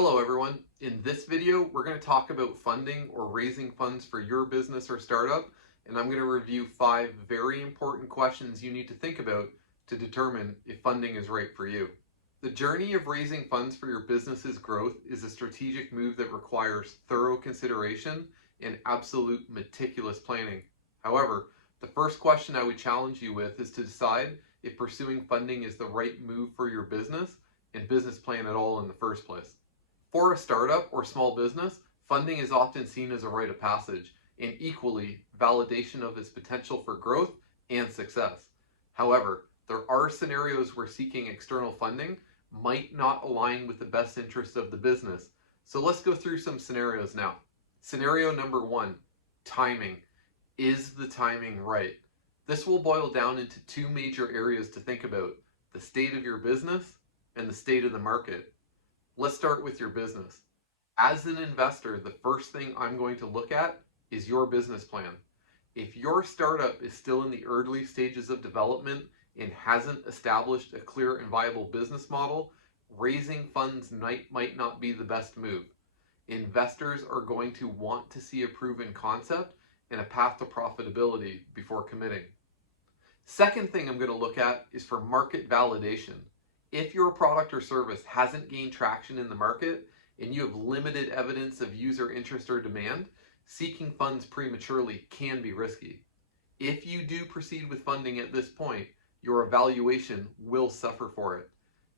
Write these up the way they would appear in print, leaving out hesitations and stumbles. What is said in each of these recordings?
Hello everyone. In this video, we're going to talk about funding or raising funds for your business or startup, and I'm going to review 5 very important questions you need to think about to determine if funding is right for you. The journey of raising funds for your business's growth is a strategic move that requires thorough consideration and absolute meticulous planning. However, the first question I would challenge you with is to decide if pursuing funding is the right move for your business and business plan at all in the first place. For a startup or small business, funding is often seen as a rite of passage and equally validation of its potential for growth and success. However, there are scenarios where seeking external funding might not align with the best interests of the business. So let's go through some scenarios now. Scenario number 1, timing. Is the timing right? This will boil down into 2 major areas to think about: the state of your business and the state of the market. Let's start with your business. As an investor, the first thing I'm going to look at is your business plan. If your startup is still in the early stages of development and hasn't established a clear and viable business model, raising funds might not be the best move. Investors are going to want to see a proven concept and a path to profitability before committing. Second thing I'm going to look at is for market validation. If your product or service hasn't gained traction in the market and you have limited evidence of user interest or demand, seeking funds prematurely can be risky. If you do proceed with funding at this point, your evaluation will suffer for it.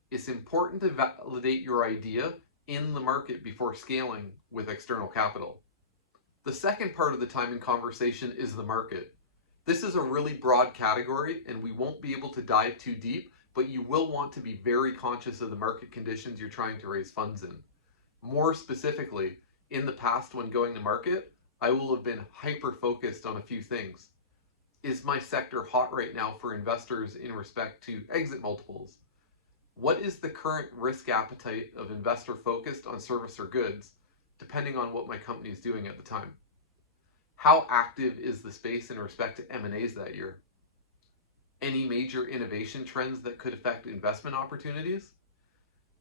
It's important to validate your idea in the market before scaling with external capital. The second part of the timing conversation is the market. This is a really broad category and we won't be able to dive too deep, but you will want to be very conscious of the market conditions you're trying to raise funds in. More specifically, in the past when going to market, I will have been hyper-focused on a few things. Is my sector hot right now for investors in respect to exit multiples? What is the current risk appetite of investor focused on service or goods, depending on what my company is doing at the time? How active is the space in respect to M&As that year? Any major innovation trends that could affect investment opportunities?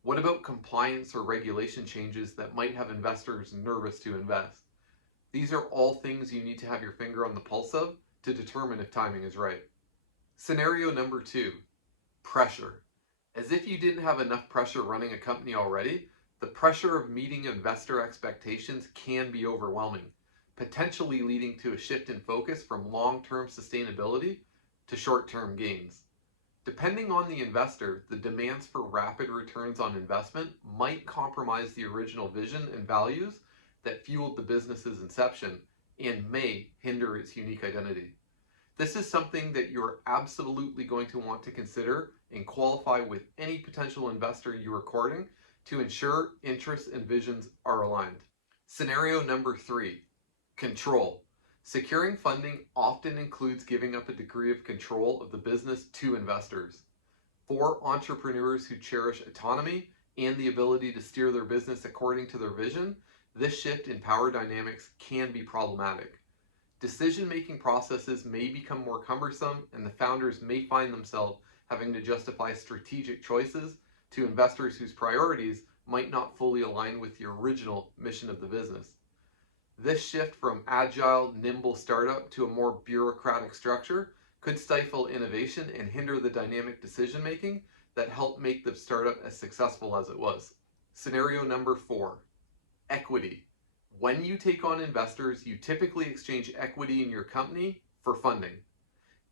What about compliance or regulation changes that might have investors nervous to invest? These are all things you need to have your finger on the pulse of to determine if timing is right. Scenario number 2, pressure. As if you didn't have enough pressure running a company already, the pressure of meeting investor expectations can be overwhelming, potentially leading to a shift in focus from long-term sustainability to short-term gains. Depending on the investor, the demands for rapid returns on investment might compromise the original vision and values that fueled the business's inception and may hinder its unique identity. This is something that you're absolutely going to want to consider and qualify with any potential investor you are courting to ensure interests and visions are aligned. Scenario number 3, control. Securing funding often includes giving up a degree of control of the business to investors. For entrepreneurs who cherish autonomy and the ability to steer their business according to their vision, this shift in power dynamics can be problematic. Decision-making processes may become more cumbersome and the founders may find themselves having to justify strategic choices to investors whose priorities might not fully align with the original mission of the business. This shift from agile, nimble startup to a more bureaucratic structure could stifle innovation and hinder the dynamic decision-making that helped make the startup as successful as it was. Scenario number 4, equity. When you take on investors, you typically exchange equity in your company for funding.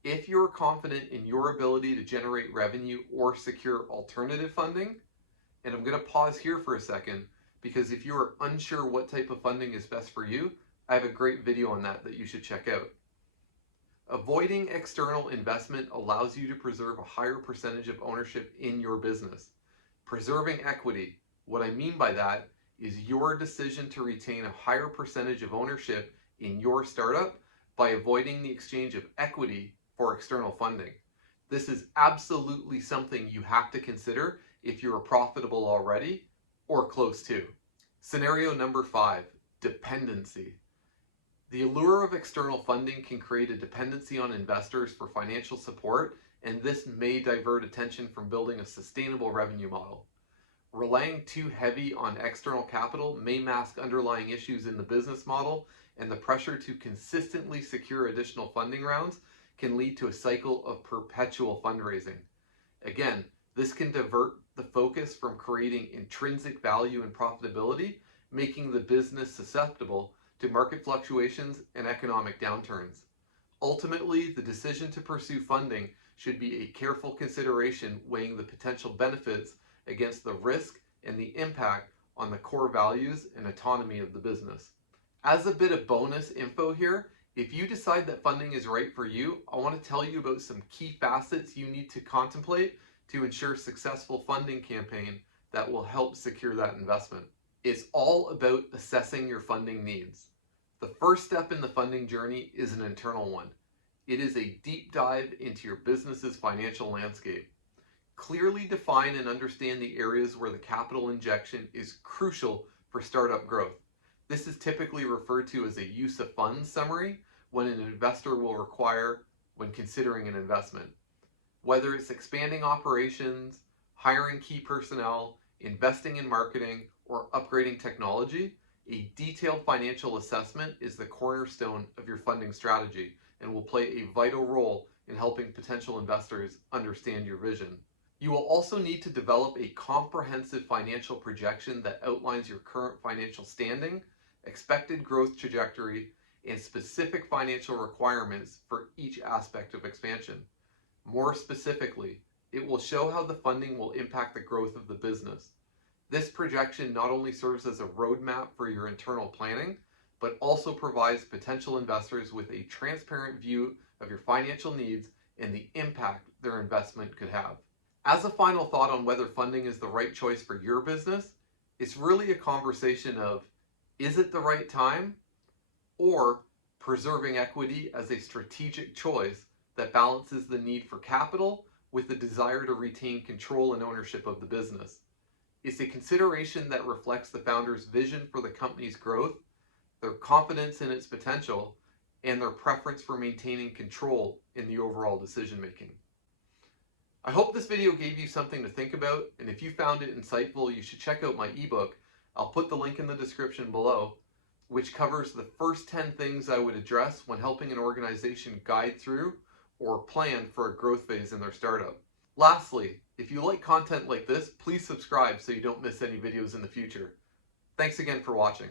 If you're confident in your ability to generate revenue or secure alternative funding, and I'm going to pause here for a second, because if you are unsure what type of funding is best for you, I have a great video on that you should check out. Avoiding external investment allows you to preserve a higher percentage of ownership in your business. Preserving equity, what I mean by that is your decision to retain a higher percentage of ownership in your startup by avoiding the exchange of equity for external funding. This is absolutely something you have to consider if you're profitable already or close to. Scenario number 5, dependency. The allure of external funding can create a dependency on investors for financial support, and this may divert attention from building a sustainable revenue model. Relying too heavy on external capital may mask underlying issues in the business model, and the pressure to consistently secure additional funding rounds can lead to a cycle of perpetual fundraising. Again, this can divert the focus from creating intrinsic value and profitability, making the business susceptible to market fluctuations and economic downturns. Ultimately, the decision to pursue funding should be a careful consideration, weighing the potential benefits against the risk and the impact on the core values and autonomy of the business. As a bit of bonus info here, if you decide that funding is right for you, I want to tell you about some key facets you need to contemplate to ensure a successful funding campaign that will help secure that investment. It's all about assessing your funding needs. The first step in the funding journey is an internal one. It is a deep dive into your business's financial landscape. Clearly define and understand the areas where the capital injection is crucial for startup growth. This is typically referred to as a use of funds summary when an investor will require when considering an investment. Whether it's expanding operations, hiring key personnel, investing in marketing, or upgrading technology, a detailed financial assessment is the cornerstone of your funding strategy and will play a vital role in helping potential investors understand your vision. You will also need to develop a comprehensive financial projection that outlines your current financial standing, expected growth trajectory, and specific financial requirements for each aspect of expansion. More specifically, it will show how the funding will impact the growth of the business. This projection not only serves as a roadmap for your internal planning, but also provides potential investors with a transparent view of your financial needs and the impact their investment could have. As a final thought on whether funding is the right choice for your business, it's really a conversation of, is it the right time? Or preserving equity as a strategic choice that balances the need for capital with the desire to retain control and ownership of the business. It's a consideration that reflects the founder's vision for the company's growth, their confidence in its potential, and their preference for maintaining control in the overall decision making. I hope this video gave you something to think about, and if you found it insightful, you should check out my ebook. I'll put the link in the description below, which covers the first 10 things I would address when helping an organization guide through or plan for a growth phase in their startup. Lastly, if you like content like this, please subscribe so you don't miss any videos in the future. Thanks again for watching.